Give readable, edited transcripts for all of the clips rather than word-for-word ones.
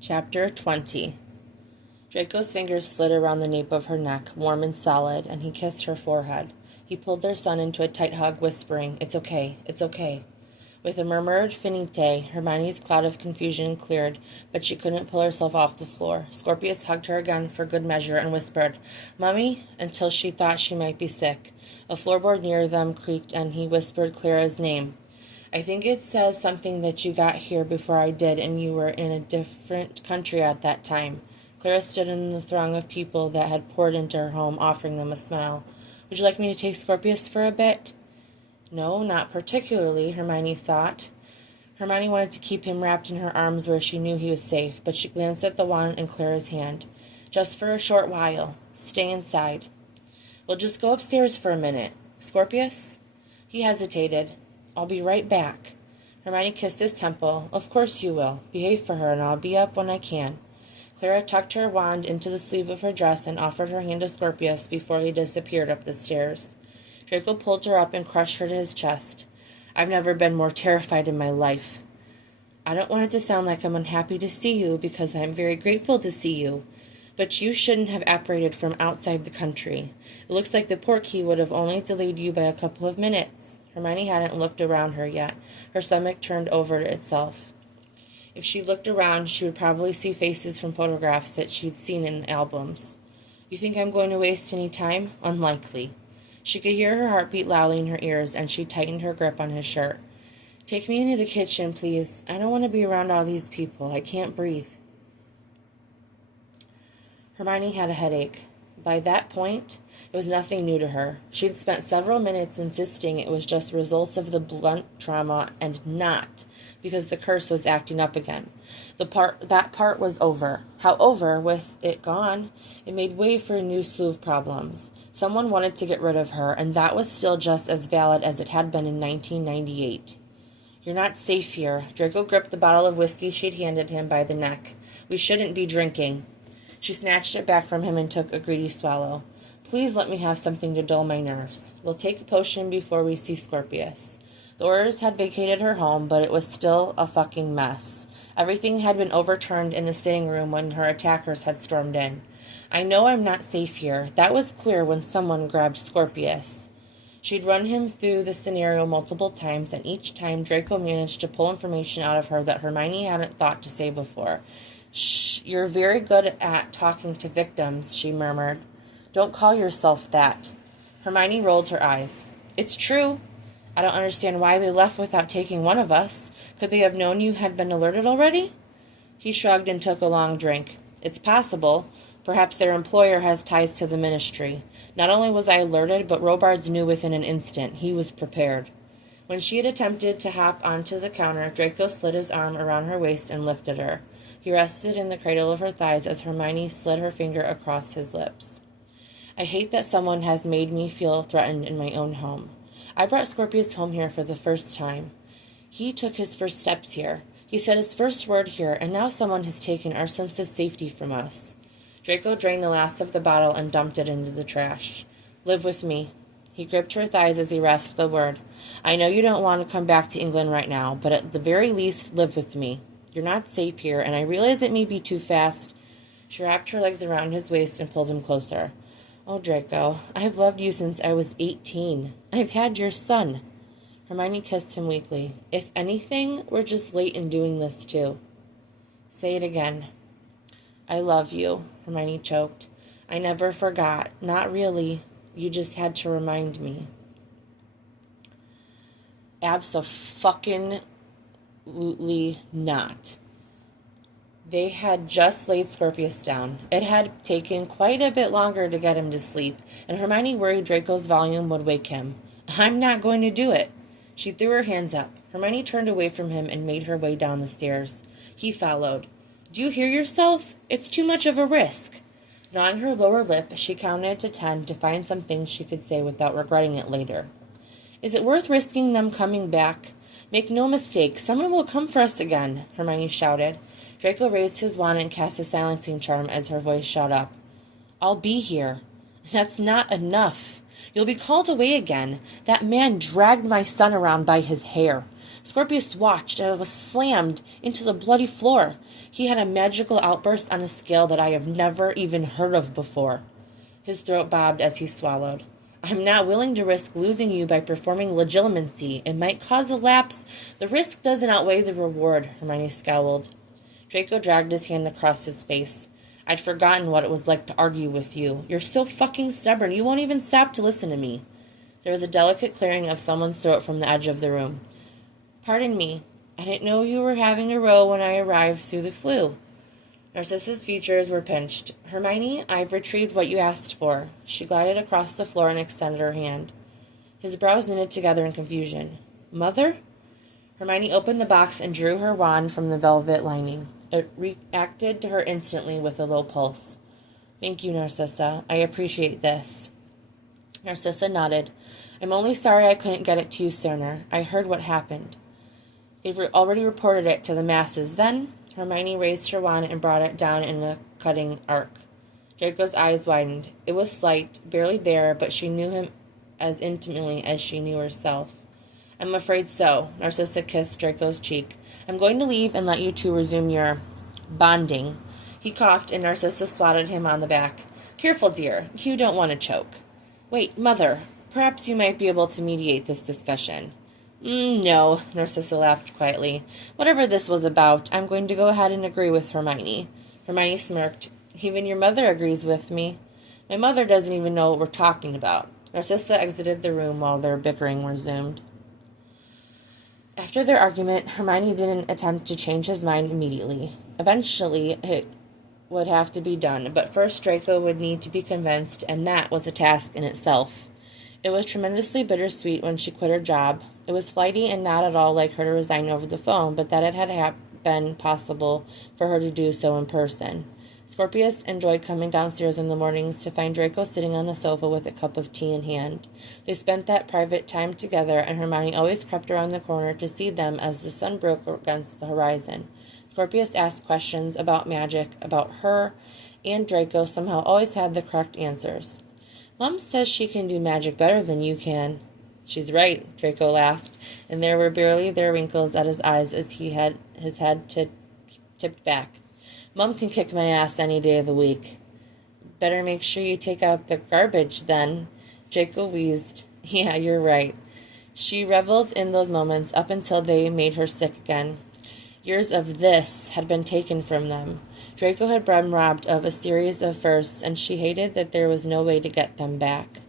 Chapter 20. Draco's fingers slid around the nape of her neck, warm and solid, and he kissed her forehead. He pulled their son into a tight hug, whispering, "It's okay, it's okay." With a murmured finite, Hermione's cloud of confusion cleared, but she couldn't pull herself off the floor. Scorpius hugged her again for good measure and whispered, "Mummy," until she thought she might be sick. A floorboard near them creaked, and he whispered Clara's name. "I think it says something that you got here before I did, and you were in a different country at that time." Clara stood in the throng of people that had poured into her home, offering them a smile. "Would you like me to take Scorpius for a bit?" No, not particularly, Hermione thought. Hermione wanted to keep him wrapped in her arms where she knew he was safe, but she glanced at the wand in Clara's hand. "Just for a short while. Stay inside." "We'll just go upstairs for a minute. Scorpius?" He hesitated. "I'll be right back." Hermione kissed his temple. "Of course you will. Behave for her, and I'll be up when I can." Clara tucked her wand into the sleeve of her dress and offered her hand to Scorpius before he disappeared up the stairs. Draco pulled her up and crushed her to his chest. "I've never been more terrified in my life." "I don't want it to sound like I'm unhappy to see you, because I'm very grateful to see you. But you shouldn't have apparated from outside the country. It looks like the port key would have only delayed you by a couple of minutes." Hermione hadn't looked around her yet. Her stomach turned over itself. If she looked around, she would probably see faces from photographs that she'd seen in the albums. "You think I'm going to waste any time? Unlikely." She could hear her heartbeat loudly in her ears, and she tightened her grip on his shirt. "Take me into the kitchen, please. I don't want to be around all these people. I can't breathe." Hermione had a headache. By that point, it was nothing new to her. She'd spent several minutes insisting it was just results of the blunt trauma and not because the curse was acting up again. That part was over. However, with it gone, it made way for a new slew of problems. Someone wanted to get rid of her, and that was still just as valid as it had been in 1998. "You're not safe here." Draco gripped the bottle of whiskey she'd handed him by the neck. "We shouldn't be drinking." She snatched it back from him and took a greedy swallow. "Please let me have something to dull my nerves. We'll take a potion before we see Scorpius." The Aurors had vacated her home, but it was still a fucking mess. Everything had been overturned in the sitting room when her attackers had stormed in. "I know I'm not safe here." That was clear when someone grabbed Scorpius. She'd run him through the scenario multiple times, and each time Draco managed to pull information out of her that Hermione hadn't thought to say before. "Shh, you're very good at talking to victims," she murmured. "Don't call yourself that." Hermione rolled her eyes. "It's true. I don't understand why they left without taking one of us. Could they have known you had been alerted already?" He shrugged and took a long drink. "It's possible. Perhaps their employer has ties to the ministry. Not only was I alerted, but Robards knew within an instant. He was prepared." When she had attempted to hop onto the counter, Draco slid his arm around her waist and lifted her. He rested in the cradle of her thighs as Hermione slid her finger across his lips. "I hate that someone has made me feel threatened in my own home. I brought Scorpius home here for the first time. He took his first steps here. He said his first word here, and now someone has taken our sense of safety from us." Draco drained the last of the bottle and dumped it into the trash. "Live with me." He gripped her thighs as he rasped the word. "I know you don't want to come back to England right now, but at the very least, live with me. You're not safe here, and I realize it may be too fast." She wrapped her legs around his waist and pulled him closer. "Oh, Draco, I've loved you since I was 18. I've had your son." Hermione kissed him weakly. "If anything, we're just late in doing this, too." "Say it again." "I love you," Hermione choked. "I never forgot. Not really. You just had to remind me." Abso-fucking-lutely not. They had just laid Scorpius down. It had taken quite a bit longer to get him to sleep, and Hermione worried Draco's volume would wake him. "I'm not going to do it." She threw her hands up. Hermione turned away from him and made her way down the stairs. He followed. "Do you hear yourself? It's too much of a risk." Gnawing her lower lip, she counted to 10 to find something she could say without regretting it later. "Is it worth risking them coming back? Make no mistake, someone will come for us again," Hermione shouted. Draco raised his wand and cast a silencing charm as her voice shot up. "I'll be here." "That's not enough. You'll be called away again. That man dragged my son around by his hair. Scorpius watched as it was slammed into the bloody floor. He had a magical outburst on a scale that I have never even heard of before. His throat bobbed as he swallowed. I'm not willing to risk losing you by performing legilimency. It might cause a lapse. The risk doesn't outweigh the reward, Hermione scowled. Draco dragged his hand across his face. I'd forgotten what it was like to argue with you. You're so fucking stubborn. You won't even stop to listen to me. There was a delicate clearing of someone's throat from the edge of the room. Pardon me. I didn't know you were having a row when I arrived through the flu. Narcissa's features were pinched. Hermione, I've retrieved what you asked for. She glided across the floor and extended her hand. His brows knitted together in confusion. Mother? Hermione opened the box and drew her wand from the velvet lining. It reacted to her instantly with a low pulse. Thank you, Narcissa. I appreciate this. Narcissa nodded. I'm only sorry I couldn't get it to you sooner. I heard what happened. They've already reported it to the masses. Then Hermione raised her wand and brought it down in a cutting arc. Draco's eyes widened. It was slight, barely there, but she knew him as intimately as she knew herself. I'm afraid so. Narcissa kissed Draco's cheek. I'm going to leave and let you two resume your bonding. He coughed, and Narcissa swatted him on the back. Careful, dear. You don't want to choke. Wait, Mother. Perhaps you might be able to mediate this discussion. No, Narcissa laughed quietly. Whatever this was about, I'm going to go ahead and agree with Hermione. Hermione smirked. Even your mother agrees with me. My mother doesn't even know what we're talking about. Narcissa exited the room while their bickering resumed. After their argument, Hermione didn't attempt to change his mind immediately. Eventually, it would have to be done, but first Draco would need to be convinced, and that was a task in itself. It was tremendously bittersweet when she quit her job. It was flighty and not at all like her to resign over the phone, but that it had been possible for her to do so in person. Scorpius enjoyed coming downstairs in the mornings to find Draco sitting on the sofa with a cup of tea in hand. They spent that private time together, and Hermione always crept around the corner to see them as the sun broke against the horizon. Scorpius asked questions about magic, about her, and Draco somehow always had the correct answers. Mom says she can do magic better than you can. She's right, Draco laughed, and there were barely their wrinkles at his eyes as he had his head tipped back. Mom can kick my ass any day of the week. Better make sure you take out the garbage, then. Draco wheezed. Yeah, you're right. She reveled in those moments up until they made her sick again. Years of this had been taken from them. Draco had been robbed of a series of firsts, and she hated that there was no way to get them back.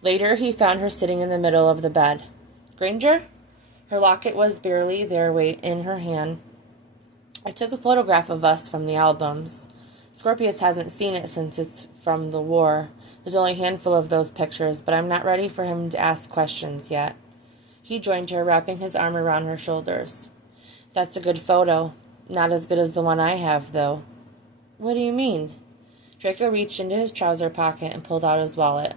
Later, he found her sitting in the middle of the bed. Granger? Her locket was barely there in her hand. I took a photograph of us from the albums. Scorpius hasn't seen it since it's from the war. There's only a handful of those pictures, but I'm not ready for him to ask questions yet. He joined her, wrapping his arm around her shoulders. That's a good photo. Not as good as the one I have, though. What do you mean? Draco reached into his trouser pocket and pulled out his wallet.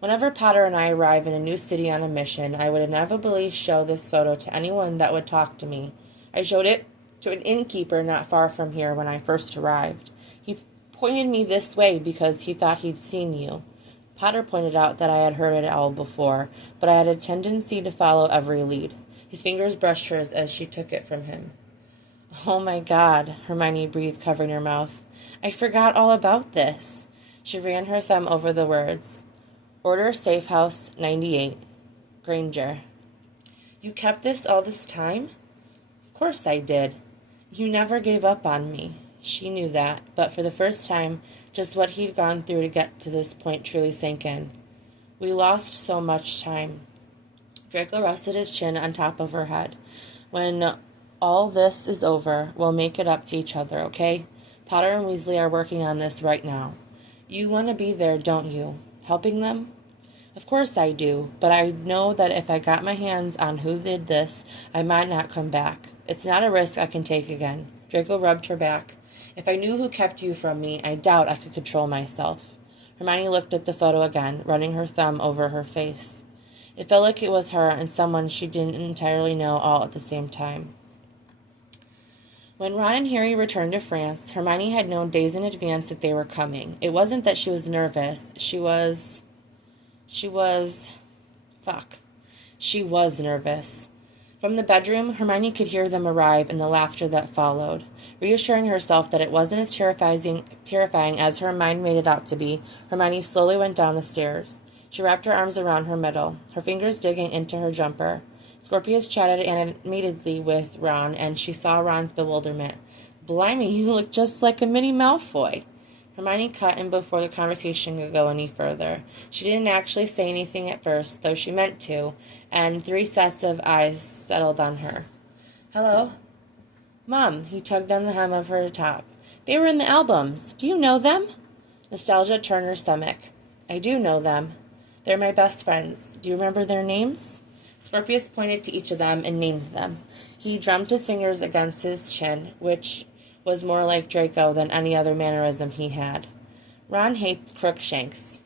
Whenever Potter and I arrive in a new city on a mission, I would inevitably show this photo to anyone that would talk to me. I showed it to an innkeeper not far from here when I first arrived. He pointed me this way because he thought he'd seen you. Potter pointed out that I had heard it all before, but I had a tendency to follow every lead. His fingers brushed hers as she took it from him. Oh my God, Hermione breathed, covering her mouth. I forgot all about this. She ran her thumb over the words. Order Safe House 98. Granger. You kept this all this time? Of course I did. You never gave up on me. She knew that, but for the first time, just what he'd gone through to get to this point truly sank in. We lost so much time. Draco rested his chin on top of her head. When all this is over, we'll make it up to each other, okay? Potter and Weasley are working on this right now. You want to be there, don't you? Helping them? Of course I do, but I know that if I got my hands on who did this, I might not come back. It's not a risk I can take again. Draco rubbed her back. If I knew who kept you from me, I doubt I could control myself. Hermione looked at the photo again, running her thumb over her face. It felt like it was her and someone she didn't entirely know all at the same time. When Ron and Harry returned to France, Hermione had known days in advance that they were coming. It wasn't that she was nervous. She was nervous. From the bedroom, Hermione could hear them arrive and the laughter that followed. Reassuring herself that it wasn't as terrifying as her mind made it out to be, Hermione slowly went down the stairs. She wrapped her arms around her middle, her fingers digging into her jumper. Scorpius chatted animatedly with Ron, and she saw Ron's bewilderment. "Blimey, you look just like a mini Malfoy." Hermione cut in before the conversation could go any further. She didn't actually say anything at first, though she meant to, and 3 sets of eyes settled on her. "Hello?" "Mom," he tugged on the hem of her top. "They were in the albums. Do you know them?" Nostalgia turned her stomach. "I do know them. They're my best friends. Do you remember their names?" Scorpius pointed to each of them and named them. He drummed his fingers against his chin, which was more like Draco than any other mannerism he had. "Ron hates Crookshanks."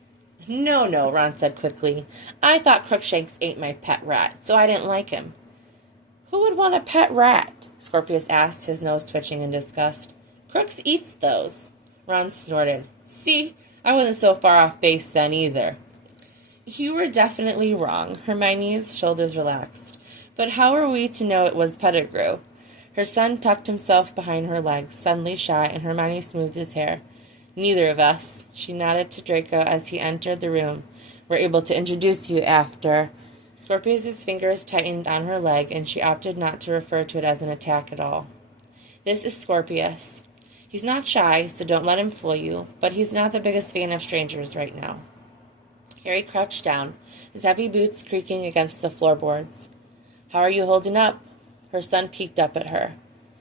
No, Ron said quickly. "I thought Crookshanks ate my pet rat, so I didn't like him." "Who would want a pet rat?" Scorpius asked, his nose twitching in disgust. "Crooks eats those." Ron snorted. "See, I wasn't so far off base then either." "You were definitely wrong." Hermione's shoulders relaxed. "But how are we to know it was Pettigrew?" Her son tucked himself behind her legs, suddenly shy, and Hermione smoothed his hair. "Neither of us." She nodded to Draco as he entered the room. "We're able to introduce you after." Scorpius's fingers tightened on her leg, and she opted not to refer to it as an attack at all. "This is Scorpius. He's not shy, so don't let him fool you, but he's not the biggest fan of strangers right now." Harry crouched down, his heavy boots creaking against the floorboards. "How are you holding up?" Her son peeked up at her.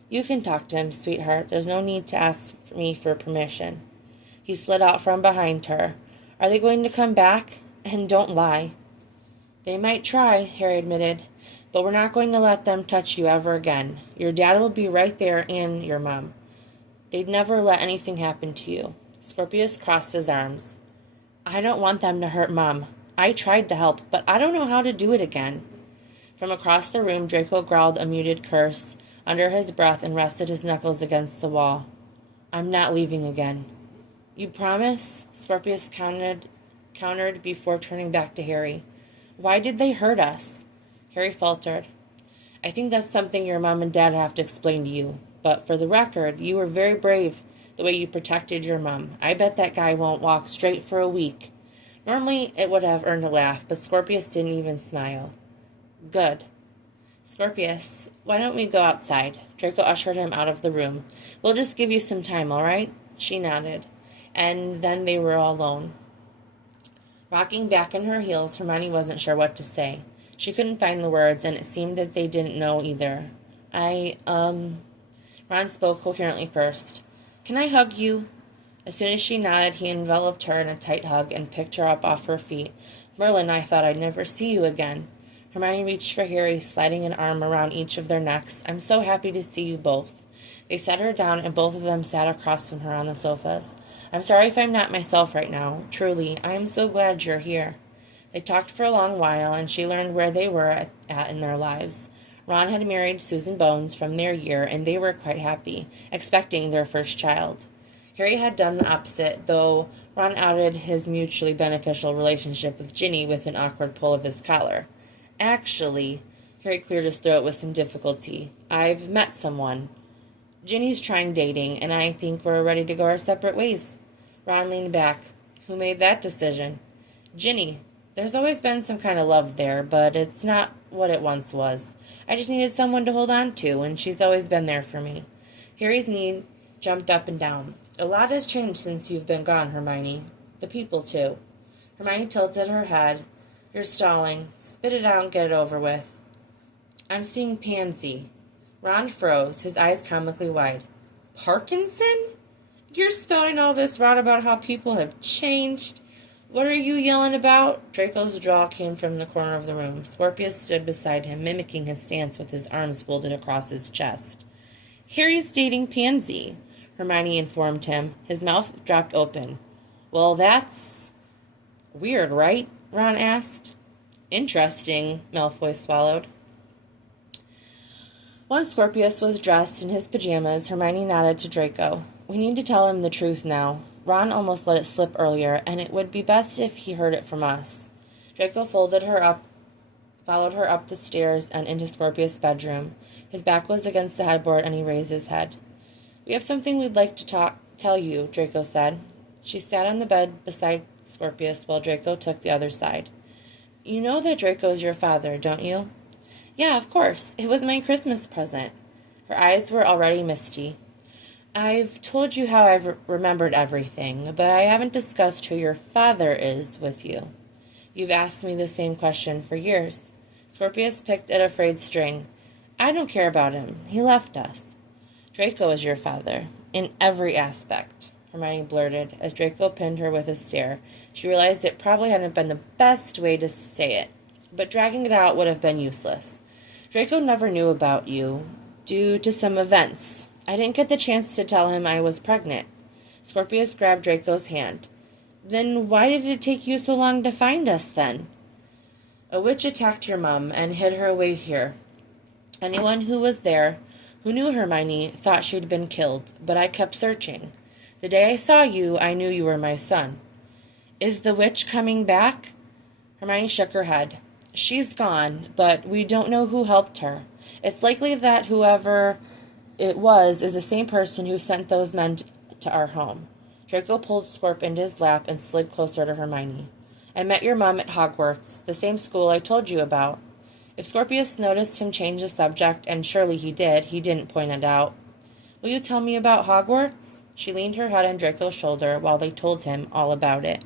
"You can talk to him, sweetheart. There's no need to ask me for permission." He slid out from behind her. "Are they going to come back? And don't lie." "They might try," Harry admitted, "but we're not going to let them touch you ever again. Your dad will be right there and your mom. They'd never let anything happen to you." Scorpius crossed his arms. "I don't want them to hurt Mom. I tried to help, but I don't know how to do it again." From across the room, Draco growled a muted curse under his breath and rested his knuckles against the wall. "I'm not leaving again." "You promise?" Scorpius countered before turning back to Harry. "Why did they hurt us?" Harry faltered. "I think that's something your mom and dad have to explain to you. But for the record, you were very brave the way you protected your mom. I bet that guy won't walk straight for a week." Normally, it would have earned a laugh, but Scorpius didn't even smile. "Good." "Scorpius, why don't we go outside?" Draco ushered him out of the room. "We'll just give you some time, all right?" She nodded, and then they were all alone. Rocking back in her heels, Hermione wasn't sure what to say. She couldn't find the words, and it seemed that they didn't know either. Ron spoke coherently first. "Can I hug you?" As soon as she nodded, he enveloped her in a tight hug and picked her up off her feet. "Merlin, I thought I'd never see you again." Hermione reached for Harry, sliding an arm around each of their necks. "I'm so happy to see you both." They set her down, and both of them sat across from her on the sofas. "I'm sorry if I'm not myself right now. Truly, I am so glad you're here." They talked for a long while, and she learned where they were at in their lives. Ron had married Susan Bones from their year, and they were quite happy, expecting their first child. Harry had done the opposite, though Ron outed his mutually beneficial relationship with Ginny with an awkward pull of his collar. "Actually," Harry cleared his throat with some difficulty, "I've met someone. Ginny's trying dating, and I think we're ready to go our separate ways." Ron leaned back. "Who made that decision?" "Ginny. There's always been some kind of love there, but it's not what it once was. I just needed someone to hold on to, and she's always been there for me." Harry's knee jumped up and down. "A lot has changed since you've been gone, Hermione. The people, too." Hermione tilted her head. "You're stalling. Spit it out and get it over with." "I'm seeing Pansy." Ron froze, his eyes comically wide. "Parkinson? You're spouting all this rot about how people have changed? What are you yelling about?" Draco's drawl came from the corner of the room. Scorpius stood beside him, mimicking his stance with his arms folded across his chest. "Harry's dating Pansy," Hermione informed him. His mouth dropped open. "Well, that's weird, right?" Ron asked. "Interesting," Malfoy swallowed. Once Scorpius was dressed in his pajamas, Hermione nodded to Draco. "We need to tell him the truth now. Ron almost let it slip earlier, and it would be best if he heard it from us." Draco folded her up followed her up the stairs and into Scorpius' bedroom. His back was against the headboard, and he raised his head. "We have something we'd like to tell you," Draco said. She sat on the bed beside Scorpius while Draco took the other side. "You know that Draco's your father, don't you?" "Yeah, of course. It was my Christmas present." Her eyes were already misty. "I've told you how I've remembered everything, but I haven't discussed who your father is with you. You've asked me the same question for years." Scorpius picked at a frayed string. "I don't care about him. He left us." "Draco is your father, in every aspect," Hermione blurted, as Draco pinned her with a stare. She realized it probably hadn't been the best way to say it, but dragging it out would have been useless. "Draco never knew about you, due to some events. I didn't get the chance to tell him I was pregnant." Scorpius grabbed Draco's hand. "Then why did it take you so long to find us, then?" "A witch attacked your mom and hid her away here. Anyone who was there, who knew Hermione, thought she'd been killed, but I kept searching. The day I saw you, I knew you were my son." "Is the witch coming back?" Hermione shook her head. "She's gone, but we don't know who helped her. It's likely that whoever it was is the same person who sent those men to our home." Draco pulled Scorp into his lap and slid closer to Hermione. "I met your mom at Hogwarts, the same school I told you about." If Scorpius noticed him change the subject, and surely he didn't point it out. "Will you tell me about Hogwarts?" She leaned her head on Draco's shoulder while they told him all about it.